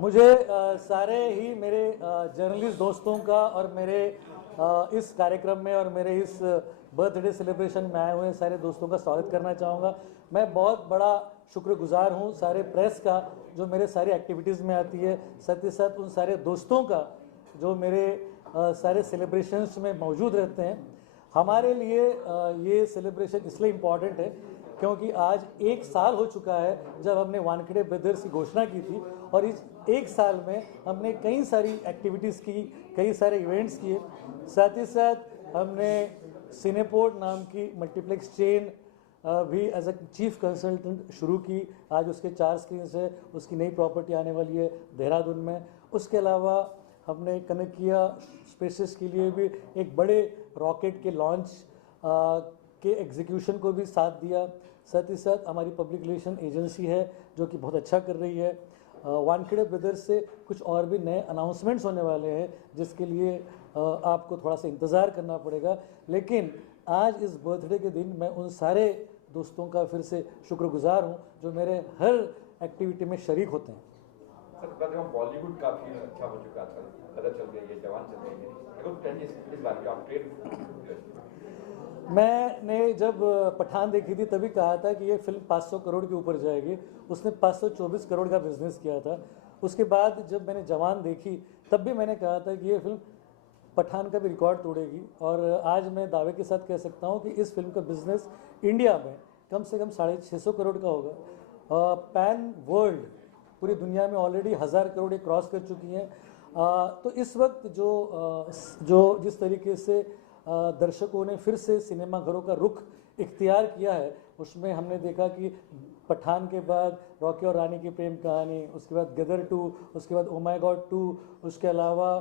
मुझे सारे ही मेरे जर्नलिस्ट दोस्तों का और मेरे इस कार्यक्रम में और मेरे इस बर्थडे सेलिब्रेशन में आए हुए सारे दोस्तों का स्वागत करना चाहूँगा। मैं बहुत बड़ा शुक्रगुजार हूँ सारे प्रेस का जो मेरे सारी एक्टिविटीज़ में आती है, साथ ही साथ उन सारे दोस्तों का जो मेरे सारे सेलिब्रेशंस में मौजूद रहते हैं। हमारे लिए ये सेलिब्रेशन इसलिए इम्पॉर्टेंट है क्योंकि आज 1 साल हो चुका है जब हमने वानखेड़े ब्रदर्स की घोषणा की थी और इस 1 साल में हमने कई सारी एक्टिविटीज़ की, कई सारे इवेंट्स किए। साथ ही साथ हमने सिनेपोर्ट नाम की मल्टीप्लेक्स चेन भी एज अ चीफ कंसल्टेंट शुरू की। आज उसके 4 स्क्रीन्स है, उसकी नई प्रॉपर्टी आने वाली है देहरादून में। उसके अलावा हमने कनेक्ट किया स्पेसेस के लिए भी एक बड़े रॉकेट के लॉन्च के एग्जीक्यूशन को भी साथ दिया। साथ ही साथ हमारी पब्लिक रिलेशन एजेंसी है जो कि बहुत अच्छा कर रही है। वानखेड़े ब्रदर्स से कुछ और भी नए अनाउंसमेंट्स होने वाले हैं जिसके लिए आपको थोड़ा सा इंतज़ार करना पड़ेगा। लेकिन आज इस बर्थडे के दिन मैं उन सारे दोस्तों का फिर से शुक्रगुजार हूँ जो मेरे हर एक्टिविटी में शरीक होते हैं। सर, बॉलीवुड काफी अच्छा हो चुका था, कदर चल रही है, जवान चल रही है, इस बार का मैंने जब पठान देखी थी तभी कहा था कि ये फिल्म 500 करोड़ के ऊपर जाएगी। उसने 524 करोड़ का बिजनेस किया था। उसके बाद जब मैंने जवान देखी तब भी मैंने कहा था कि ये फिल्म पठान का भी रिकॉर्ड तोड़ेगी। और आज मैं दावे के साथ कह सकता हूँ कि इस फिल्म का बिजनेस इंडिया में कम से कम 650 करोड़ का होगा। पैन वर्ल्ड पूरी दुनिया में ऑलरेडी 1000 करोड़ क्रॉस कर चुकी हैं। तो इस वक्त जो जिस तरीके से दर्शकों ने फिर से सिनेमाघरों का रुख इख्तियार किया है, उसमें हमने देखा कि पठान के बाद रॉकी और रानी की प्रेम कहानी, उसके बाद गदर 2, उसके बाद ओ माय गॉड 2, उसके अलावा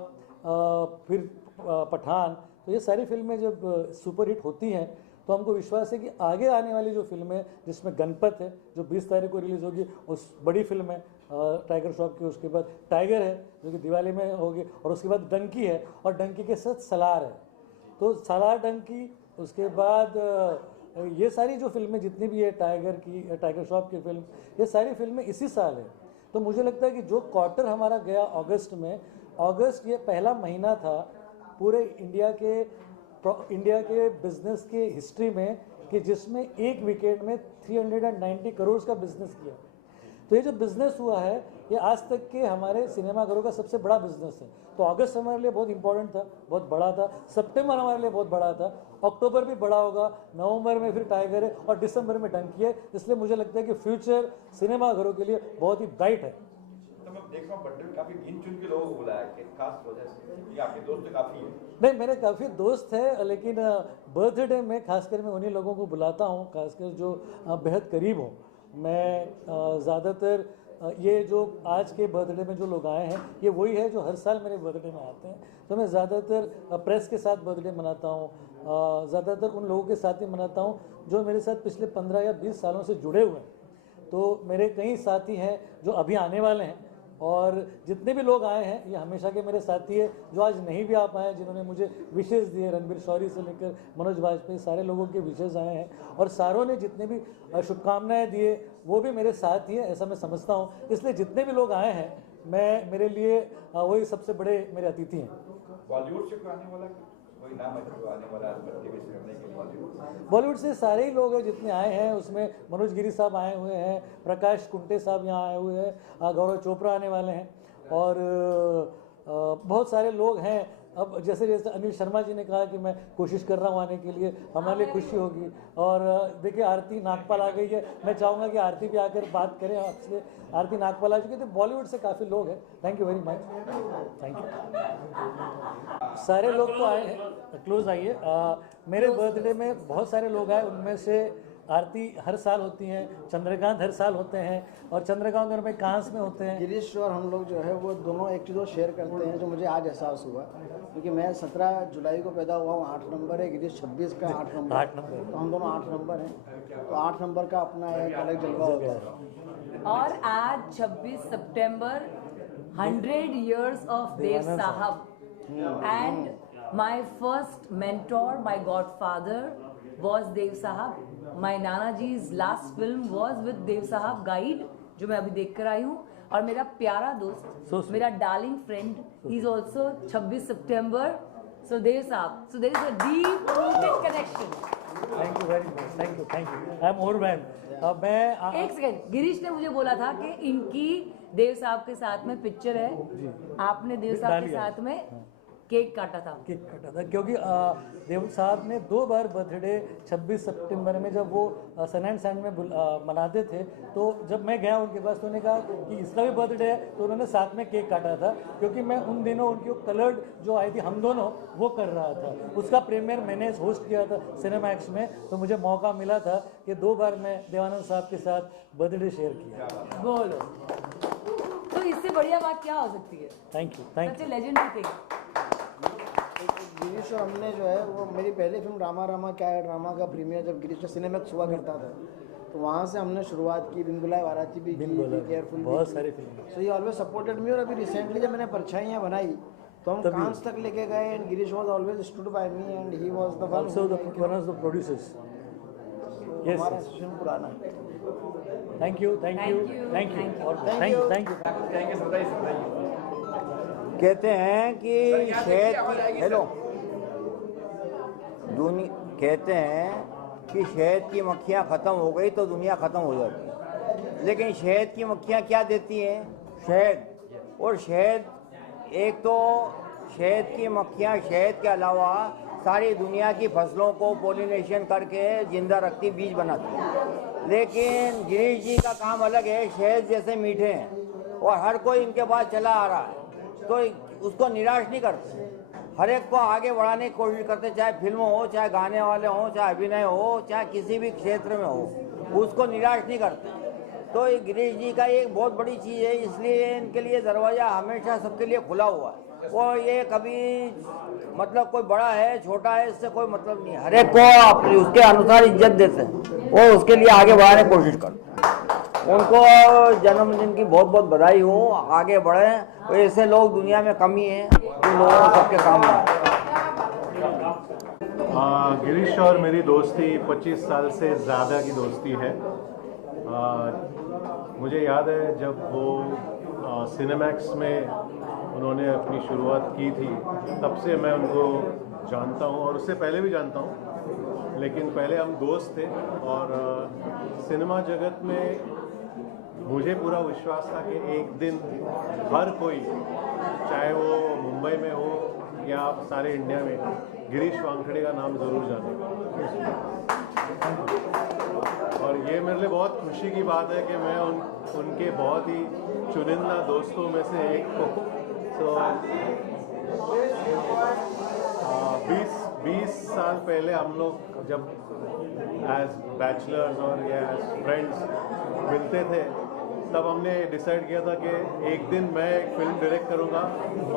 फिर पठान, तो ये सारी फिल्में जब सुपरहिट होती हैं तो हमको विश्वास है कि आगे आने वाली जो फिल्में जिसमें गणपत है जो 20 तारीख को रिलीज़ होगी, उस बड़ी फिल्म है टाइगर श्रॉफ की, उसके बाद टाइगर है जो कि दिवाली में होगी, और उसके बाद डंकी है, और डंकी के साथ सलार है। तो सलार, डंकी, उसके बाद ये सारी जो फिल्में जितनी भी है टाइगर श्रॉफ की फिल्म, ये सारी फिल्में इसी साल है। तो मुझे लगता है कि जो क्वार्टर हमारा गया अगस्त में, अगस्त ये पहला महीना था पूरे इंडिया के बिजनेस के हिस्ट्री में कि जिसमें एक वीकेंड में 390 करोड़ का बिजनेस किया। तो ये जो बिजनेस हुआ है ये आज तक के हमारे सिनेमाघरों का सबसे बड़ा बिजनेस है। तो अगस्त हमारे लिए बहुत इंपॉर्टेंट था, बहुत बड़ा था। सितंबर हमारे लिए बहुत बड़ा था, अक्टूबर भी बड़ा होगा, नवंबर में फिर टाइगर है और दिसंबर में डंकी है। इसलिए मुझे लगता है कि फ्यूचर सिनेमाघरों के लिए बहुत ही ब्राइट है। तो मैं देख रहा हूँ बर्थडे काफी गिन चुन के लोगों को बुलाया है, खास वजह से कि आपके दोस्त काफी हैं। नहीं, मेरे काफ़ी दोस्त हैं, लेकिन बर्थडे में खासकर मैं उन्हीं लोगों को बुलाता हूँ खासकर जो बेहद करीब हों। मैं ज़्यादातर ये जो आज के बर्थडे में जो लोग आए हैं ये वही है जो हर साल मेरे बर्थडे में आते हैं। तो मैं ज़्यादातर प्रेस के साथ बर्थडे मनाता हूँ, ज़्यादातर उन लोगों के साथ ही मनाता हूँ जो मेरे साथ पिछले 15 या 20 सालों से जुड़े हुए हैं। तो मेरे कई साथी हैं जो अभी आने वाले हैं, और जितने भी लोग आए हैं ये हमेशा के मेरे साथी है। जो आज नहीं भी आ पाए, जिन्होंने मुझे विशेष दिए, रणबीर शौरी से लेकर मनोज वाजपेयी, सारे लोगों के विशेष आए हैं, और सारों ने जितने भी शुभकामनाएं दिए वो भी मेरे साथ ही है, ऐसा मैं समझता हूँ। इसलिए जितने भी लोग आए हैं मेरे लिए वही सबसे बड़े मेरे अतिथि हैं। बॉलीवुड से आने वाला कोई नाम है जो आने वाला करने के लिए? बॉलीवुड से सारे ही लोग हैं जितने आए हैं, उसमें मनोज गिरी साहब आए हुए हैं, प्रकाश कुंटे साहब यहाँ आए हुए हैं, गौरव चोपड़ा आने वाले हैं, और बहुत सारे लोग हैं। अब जैसे जैसे अनिल शर्मा जी ने कहा कि मैं कोशिश कर रहा हूँ आने के लिए, हमारे लिए खुशी होगी। और देखिए आरती नागपाल आ गई है, मैं चाहूँगा कि आरती भी आकर बात करें आपसे। आरती नागपाल आ चुकी है। तो बॉलीवुड से काफ़ी लोग हैं। Thank you very much, thank you. सारे लोग तो आए हैं, क्लोज आइए। मेरे बर्थडे में बहुत सारे लोग आए, उनमें से आरती हर साल होती हैं, चंद्रकांत हर साल होते हैं, और चंद्रकांत और मैं कांस में होते हैं। गिरीश और हम लोग जो है वो दोनों एक चीज़ शेयर करते हैं जो मुझे आज एहसास हुआ, क्योंकि मैं 17 जुलाई को पैदा हुआ हूँ, 8 नंबर है, गिरीश 26 का 8 नंबर, तो हम दोनों 8 नंबर हैं। तो 8 नंबर का अपना एक अलग जलवा होता है। और आज 26 सितंबर 100 years of Dev Sahab, and my first mentor, my godfather was Dev Sahab. My Nana ji's last film was with Dev Sahab, Guide, जो मैं अभी देख कर आई हूँ। और मेरा प्यारा दोस्त, So sweet. मेरा darling friend, he is also 26 September, so Dev sahab, so there is a deep rooted connection. Thank you very much, thank you, I am overwhelmed. अब मैं एक सेकंड, गिरीश ने मुझे बोला था कि इनकी देव साहब के साथ में पिक्चर है, आपने देव साहब के डालिया। साथ में केक काटा था। केक काटा था क्योंकि देव साहब ने 2 बार बर्थडे 26 सितंबर में जब वो सन एंड सैंड में मनाते थे, तो जब मैं गया उनके पास तो उन्होंने कहा कि इसका भी बर्थडे है, तो उन्होंने साथ में केक काटा था क्योंकि मैं उन दिनों उनकी कलर्ड जो आई थी हम दोनों वो कर रहा था। उसका प्रीमियर मैंने होस्ट किया था सिनेमैक्स में, तो मुझे मौका मिला था कि 2 बार मैं देवानंद साहब के साथ बर्थडे शेयर किया। बोलो, तो इससे बढ़िया बात क्या हो सकती है? Thank you, thank such you. A legendary thing. Girish और हमने जो है वो मेरी पहली फिल्म रामा रामा क्या है ड्रामा का प्रीमियर जब गिरीश का सिनेमैक्स हुआ करता था, तो वहाँ से हमने शुरुआत की। बिन बुलाए बाराती भी की, बी केयरफुल, बहुत सारी फिल्में। सो ही ऑलवेज सपोर्टेड मी। और अभी रिसेंटली जब मैंने परछाइयाँ बनाई तो हम कांस तक लेके गए and Girish was always stood by me and he was the one also one of the producers. Yes, हमारा एसोसिएशन पुराना है। Thank you, thank you, thank you, और thank you, thank you. Thank you, बताइए। कहते हैं कि शहद की हेलो कहते हैं कि शहद की मक्खियाँ ख़त्म हो गई तो दुनिया ख़त्म हो जाती है, लेकिन शहद की मक्खियाँ क्या देती हैं? शहद। और शहद, एक तो शहद की मक्खियाँ शहद के अलावा सारी दुनिया की फसलों को पोलिनेशन करके जिंदा रखती, बीज बनाती हैं। लेकिन गिरीश जी का काम अलग है, शहद जैसे मीठे हैं और हर कोई इनके पास चला आ रहा है, तो उसको निराश नहीं करते, हर एक को आगे बढ़ाने की कोशिश करते, चाहे फिल्म हो, चाहे गाने वाले हों, चाहे अभिनय हो, चाहे किसी भी क्षेत्र में हो, उसको निराश नहीं करते। तो ये गिरीश जी का एक बहुत बड़ी चीज़ है, इसलिए इनके लिए दरवाज़ा हमेशा सबके लिए खुला हुआ है। और ये कभी मतलब कोई बड़ा है छोटा है इससे कोई मतलब नहीं है, हर एक को उसके अनुसार इज्जत देते हैं और उसके लिए आगे बढ़ाने की कोशिश करते हैं। उनको जन्मदिन की बहुत बहुत बधाई हो, आगे बढ़े। और ऐसे लोग दुनिया में कम ही हैं जो लोगों को सबके काम में। गिरीश और मेरी दोस्ती 25 साल से ज़्यादा की दोस्ती है। मुझे याद है जब वो सिनेमैक्स में उन्होंने अपनी शुरुआत की थी, तब से मैं उनको जानता हूँ और उससे पहले भी जानता हूँ, लेकिन पहले हम दोस्त थे। और सिनेमा जगत में मुझे पूरा विश्वास था कि एक दिन हर कोई, चाहे वो मुंबई में हो या सारे इंडिया में, गिरीश वानखेड़े का नाम ज़रूर जानेगा। और ये मेरे लिए बहुत खुशी की बात है कि मैं उनके बहुत ही चुनिंदा दोस्तों में से एक को। तो 20 साल पहले हम लोग जब एज बैचलर्स और या एज फ्रेंड्स मिलते थे, तब हमने डिसाइड किया था कि एक दिन मैं एक फिल्म डायरेक्ट करूंगा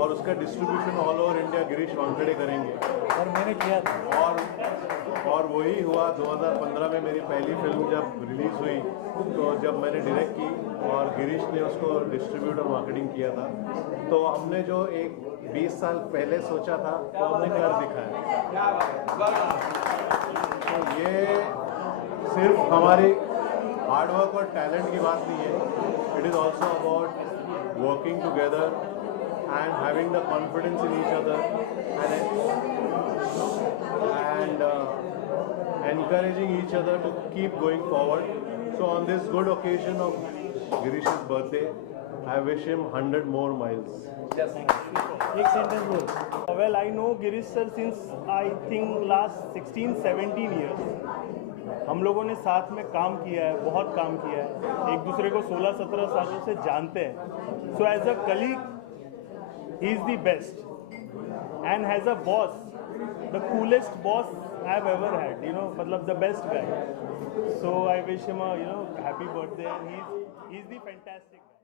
और उसका distribution all over India Girish Wankhede करेंगे। और मैंने किया था। और वही हुआ। 2015 में मेरी पहली फिल्म जब रिलीज़ हुई, तो जब मैंने डायरेक्ट की और गिरीश ने उसको डिस्ट्रीब्यूट और मार्केटिंग किया था, तो हमने जो एक 20 साल पहले सोचा था वो हमने कर दिखाया। तो ये सिर्फ हमारी हार्डवर्क और टैलेंट की बात नहीं है, it is also about working together and having the confidence in each other and encouraging each other to keep going forward. So on this good occasion of Girish's birthday, I wish him 100 more miles. एक sentence बोल। Well, I know Girish sir since I think last 16-17 years. हम लोगों ने साथ में काम किया है, बहुत काम किया है, एक दूसरे को 16-17 सालों से जानते हैं। So as a colleague, he is the best, and as a boss, the coolest boss I have ever had. You know, मतलब the best guy. So I wish him a happy birthday, and he's the fantastic guy.